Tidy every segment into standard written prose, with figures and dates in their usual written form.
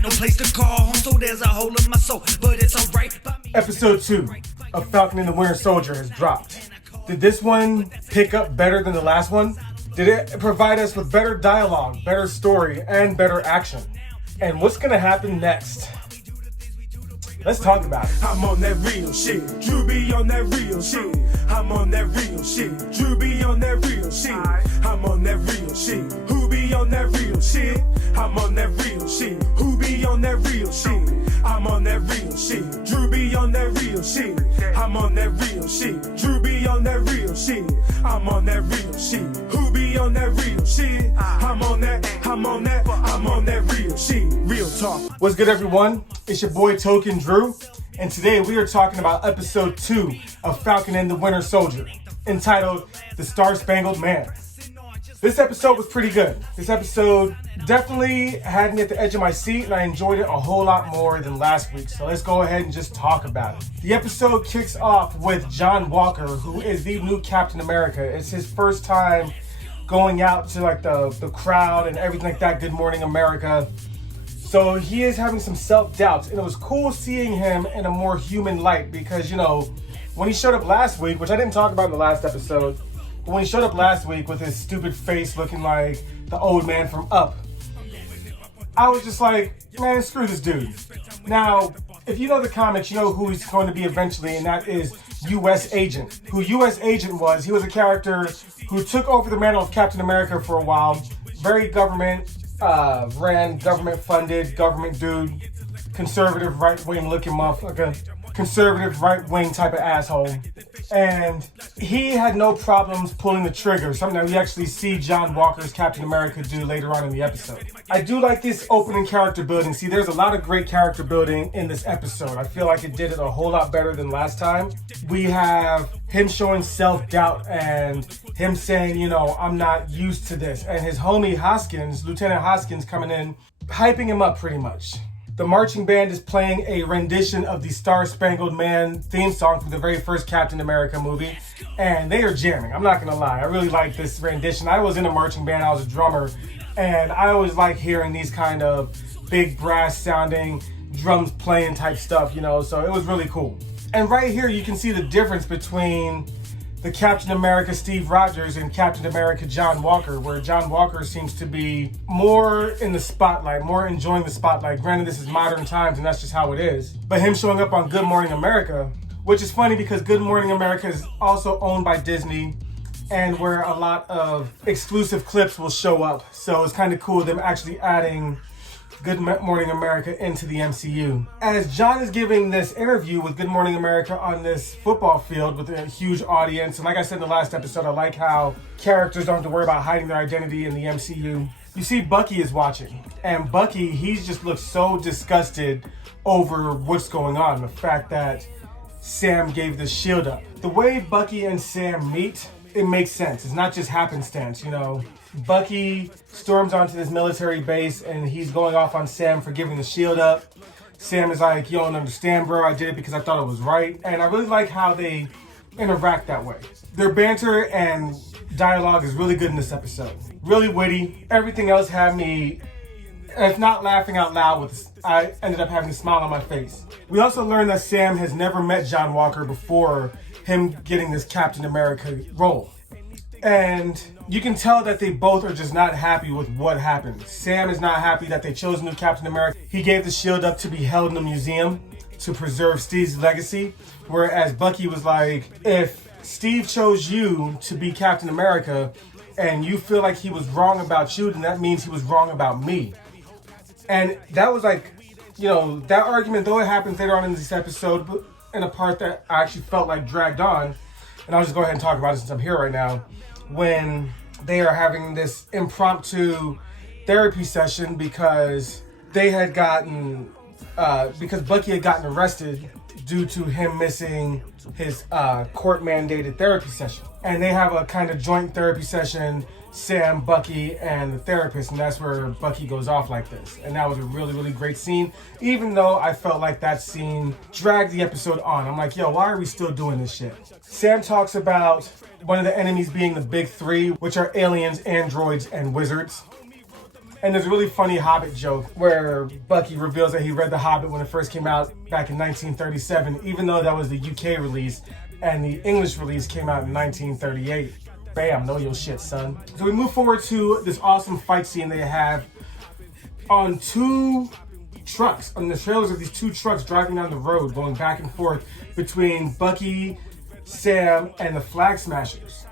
got no place to call home, so there's a hole in my soul, but it's alright. Episode 2 of Falcon and the Winter Soldier has dropped. Did this one pick up better than the last one? Did it provide us with better dialogue, better story, and better action? And what's gonna happen next? Let's talk about it. I'm on that real shit. Drew be on that real shit. I'm on that real shit. Drew be on that real shit. I'm on that real shit. Who be on that real shit? I'm on that real shit. Who be on that real shit? I'm on that real shit. Drew be on that real shit. I'm on that real shit. Drew be on that real shit. I'm on that real shit. Who be on that real shit? I'm on that real shit. Real talk. What's good, everyone? It's your boy Token Drew, and today we are talking about episode 2 of Falcon and the Winter Soldier, entitled The Star-Spangled Man. This episode was pretty good. This episode definitely had me at the edge of my seat, and I enjoyed it a whole lot more than last week. So let's go ahead and just talk about it. The episode kicks off with John Walker, who is the new Captain America. It's his first time going out to like the crowd and everything like that. Good Morning America. So he is having some self-doubts, and it was cool seeing him in a more human light because, you know, when he showed up last week, which I didn't talk about in the last episode, but when he showed up last week with his stupid face looking like the old man from Up, I was just like, man, screw this dude. Now, if you know the comics, you know who he's going to be eventually, and that is U.S. Agent. Who U.S. Agent was, he was a character who took over the mantle of Captain America for a while. Very ran government-funded, government dude, conservative right-wing looking motherfucker, conservative right-wing type of asshole. And he had no problems pulling the trigger, something that we actually see John Walker's Captain America do later on in the episode. I do like this opening character building. See, there's a lot of great character building in this episode. I feel like it did it a whole lot better than last time. We have him showing self-doubt and him saying, you know, I'm not used to this. And his homie Hoskins, Lieutenant Hoskins, coming in, hyping him up pretty much. The marching band is playing a rendition of the Star-Spangled Man theme song from the very first Captain America movie, and they are jamming. I'm not gonna lie, I really like this rendition. I was in a marching band, I was a drummer, and I always like hearing these kind of big brass sounding drums playing type stuff, you know, so it was really cool. And right here you can see the difference between the Captain America Steve Rogers and Captain America John Walker, where John Walker seems to be more in the spotlight, more enjoying the spotlight. Granted, this is modern times and that's just how it is. But him showing up on Good Morning America, which is funny because Good Morning America is also owned by Disney and where a lot of exclusive clips will show up. So it's kind of cool them actually adding Good Morning America into the MCU. As John is giving this interview with Good Morning America on this football field with a huge audience, and like I said in the last episode, I like how characters don't have to worry about hiding their identity in the MCU. You see Bucky is watching, and Bucky, he just looks so disgusted over what's going on. The fact that Sam gave the shield up. The way Bucky and Sam meet, it makes sense. It's not just happenstance, you know. Bucky storms onto this military base and he's going off on Sam for giving the shield up. Sam is like, you don't understand, bro. I did it because I thought it was right. And I really like how they interact that way. Their banter and dialogue is really good in this episode. Really witty. Everything else had me, if not laughing out loud, I ended up having a smile on my face. We also learned that Sam has never met John Walker before him getting this Captain America role. And you can tell that they both are just not happy with what happened. Sam is not happy that they chose a new Captain America. He gave the shield up to be held in a museum to preserve Steve's legacy. Whereas Bucky was like, if Steve chose you to be Captain America and you feel like he was wrong about you, then that means he was wrong about me. And that was like, you know, that argument, though it happens later on in this episode, but in a part that I actually felt like dragged on, and I'll just go ahead and talk about it since I'm here right now, when they are having this impromptu therapy session because they had gotten, because Bucky had gotten arrested due to him missing his court-mandated therapy session. And they have a kind of joint therapy session, Sam, Bucky, and the therapist, and that's where Bucky goes off like this. And that was a really, really great scene, even though I felt like that scene dragged the episode on. I'm like, yo, why are we still doing this shit? Sam talks about one of the enemies being the big three, which are aliens, androids, and wizards. And there's a really funny Hobbit joke where Bucky reveals that he read The Hobbit when it first came out back in 1937, even though that was the UK release and the English release came out in 1938. Bam, know your shit, son. So we move forward to this awesome fight scene they have on two trucks, on the trailers of these two trucks driving down the road, going back and forth between Bucky, Sam, and the Flag Smashers.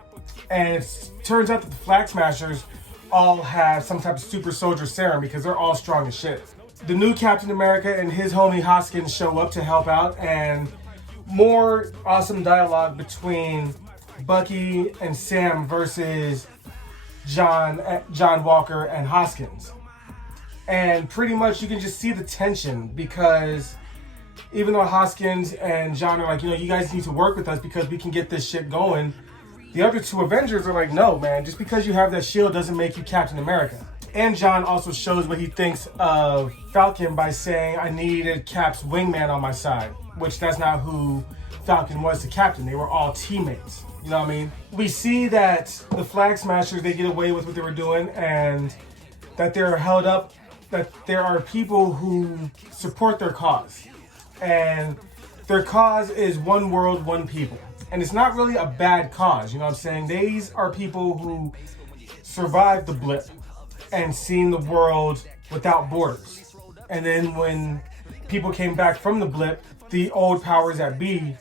And it turns out that the Flag Smashers all have some type of super soldier serum because they're all strong as shit. The new Captain America and his homie Hoskins show up to help out, and more awesome dialogue between Bucky and Sam versus John Walker and Hoskins. And pretty much you can just see the tension, because even though Hoskins and John are like, you know, you guys need to work with us because we can get this shit going, the other two Avengers are like, no, man, just because you have that shield doesn't make you Captain America. And John also shows what he thinks of Falcon by saying, I needed Cap's wingman on my side, which that's not who Falcon was to Captain. They were all teammates. You know what I mean? We see that the Flag Smashers, they get away with what they were doing, and that they're held up, that there are people who support their cause. And their cause is one world, one people. And it's not really a bad cause, you know what I'm saying? These are people who survived the blip and seen the world without borders. And then when people came back from the blip, the old powers that be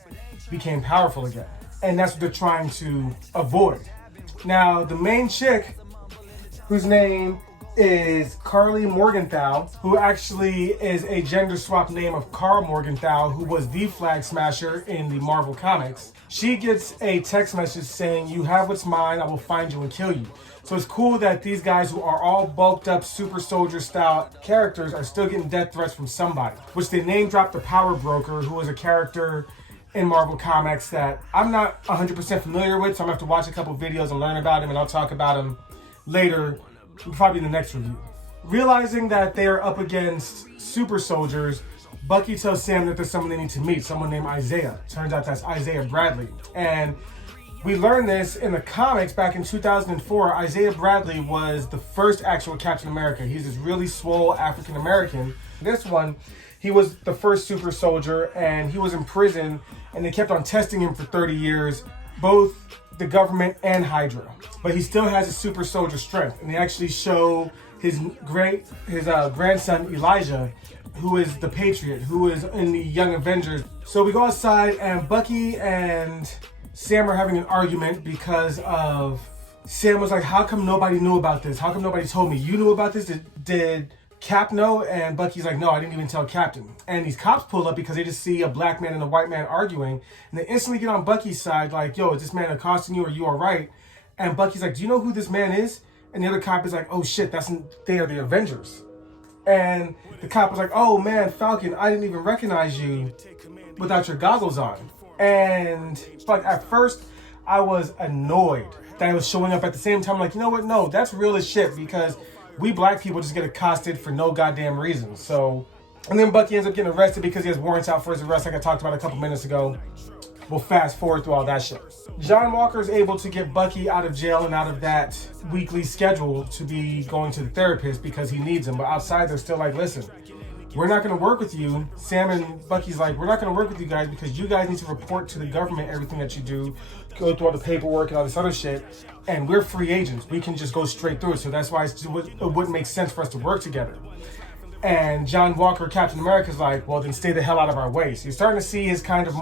became powerful again. And that's what they're trying to avoid. Now, the main chick, whose name is Carly Morgenthau, who actually is a gender swap name of Carl Morgenthau, who was the Flag Smasher in the Marvel Comics. She gets a text message saying, you have what's mine, I will find you and kill you. So it's cool that these guys who are all bulked up super soldier style characters are still getting death threats from somebody, which they name dropped the Power Broker, who is a character in Marvel Comics that I'm not 100% familiar with, so I'm gonna have to watch a couple videos and learn about him, and I'll talk about him later, probably in the next review. Realizing that they are up against super soldiers, Bucky tells Sam that there's someone they need to meet, someone named Isaiah. Turns out that's Isaiah Bradley. And we learned this in the comics back in 2004. Isaiah Bradley was the first actual Captain America. He's this really swole African American. This one, he was the first super soldier, and he was in prison, and they kept on testing him for 30 years, both the government and Hydra. But he still has a super soldier strength, and they actually show his grandson Elijah, who is the Patriot, who is in the Young Avengers. So we go outside, and Bucky and Sam are having an argument because of, Sam was like, how come nobody knew about this? How come nobody told me? You knew about this? Did Cap know? And Bucky's like, no, I didn't even tell Captain. And these cops pull up because they just see a black man and a white man arguing, and they instantly get on Bucky's side, like, yo, is this man accosting you, or you all right? And Bucky's like, do you know who this man is? And the other cop is like, oh shit, they are the Avengers. And the cop was like, oh man, Falcon, I didn't even recognize you without your goggles on. And like, at first I was annoyed that it was showing up at the same time. Like, you know what? No, that's real as shit, because we black people just get accosted for no goddamn reason. So, and then Bucky ends up getting arrested because he has warrants out for his arrest, like I talked about a couple minutes ago. We'll fast forward through all that shit. John Walker is able to get Bucky out of jail and out of that weekly schedule to be going to the therapist because he needs him. But outside, they're still like, listen, we're not going to work with you. Sam and Bucky's like, we're not going to work with you guys because you guys need to report to the government everything that you do, go through all the paperwork and all this other shit. And we're free agents. We can just go straight through it. So that's why it wouldn't make sense for us to work together. And John Walker, Captain America, is like, well, then stay the hell out of our way. So you're starting to see his kind of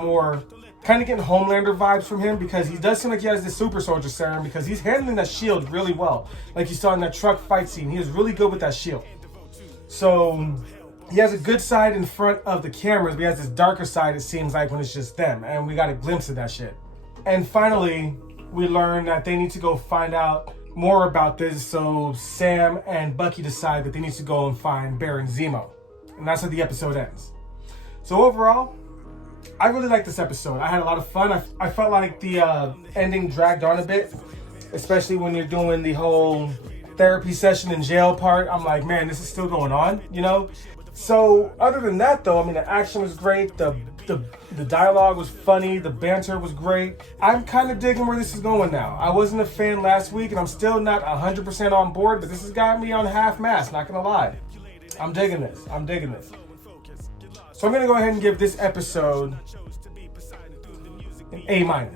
getting Homelander vibes from him, because he does seem like he has this super soldier serum, because he's handling that shield really well. Like you saw in that truck fight scene, he is really good with that shield. So he has a good side in front of the cameras, but he has this darker side, it seems like, when it's just them. And we got a glimpse of that shit. And finally, we learn that they need to go find out more about this. So Sam and Bucky decide that they need to go and find Baron Zemo. And that's how the episode ends. So overall, I really like this episode. I had a lot of fun. I felt like the ending dragged on a bit, especially when you're doing the whole therapy session in jail part. I'm like, man, this is still going on, you know? So other than that, though, I mean, the action was great. The dialogue was funny. The banter was great. I'm kind of digging where this is going now. I wasn't a fan last week, and I'm still not 100% on board, but this has got me on half-mast, not gonna lie. I'm digging this. So I'm gonna go ahead and give this episode an A-.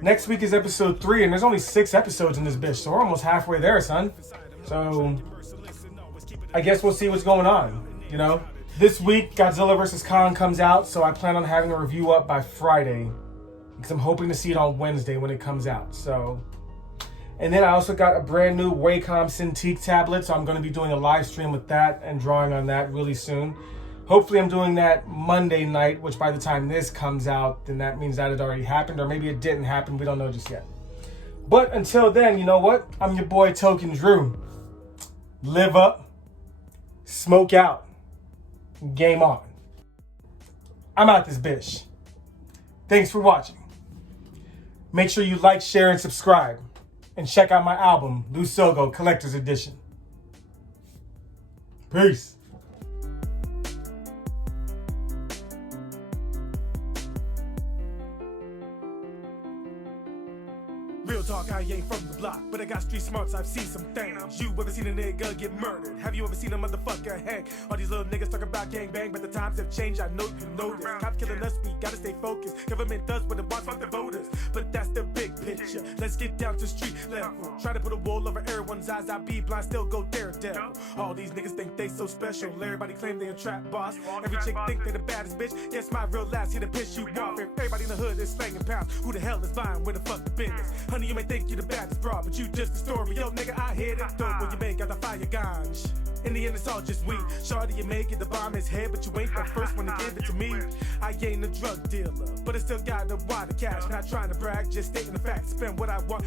Next week is episode 3, and there's only 6 episodes in this bitch, so we're almost halfway there, son. So I guess we'll see what's going on, you know? This week, Godzilla vs. Kong comes out, so I plan on having a review up by Friday, because I'm hoping to see it on Wednesday when it comes out, so. And then I also got a brand new Wacom Cintiq tablet, so I'm going to be doing a live stream with that and drawing on that really soon. Hopefully I'm doing that Monday night, which by the time this comes out, then that means that it already happened, or maybe it didn't happen. We don't know just yet. But until then, you know what? I'm your boy Token Drew. Live up, smoke out, game on. I'm out this bitch. Thanks for watching. Make sure you like, share, and subscribe. And check out my album, Lusogo Collector's Edition. Peace. Real talk, I ain't from the block, but I got street smarts, I've seen some things. You ever seen a nigga get murdered? Have you ever seen a motherfucker hang? All these little niggas talk about gang bang, but the times have changed, I know you know this. Cops killing us, we gotta stay focused. Government does what it wants, fuck the voters. But that's the big picture. Let's get down to street level. Try to put a wall over everyone's eyes, I be blind, still go daredevil. All these niggas think they so special, everybody claim they a trap boss. Every chick think they the baddest bitch, yes my real last here to piss you off. If everybody in the hood is slanging pounds, who the hell is buying, where the fuck the business? Honey, you may think you the baddest broad, but you just a story. Yo, nigga, I hit it dope when you make out the fire ganj. In the end, it's all just weed. Shorty, you may get the bomb his head, but you ain't the first one to give it to me. I ain't a drug dealer, but I still got the water cash. Not trying to brag, just stating the facts. Spend what I want.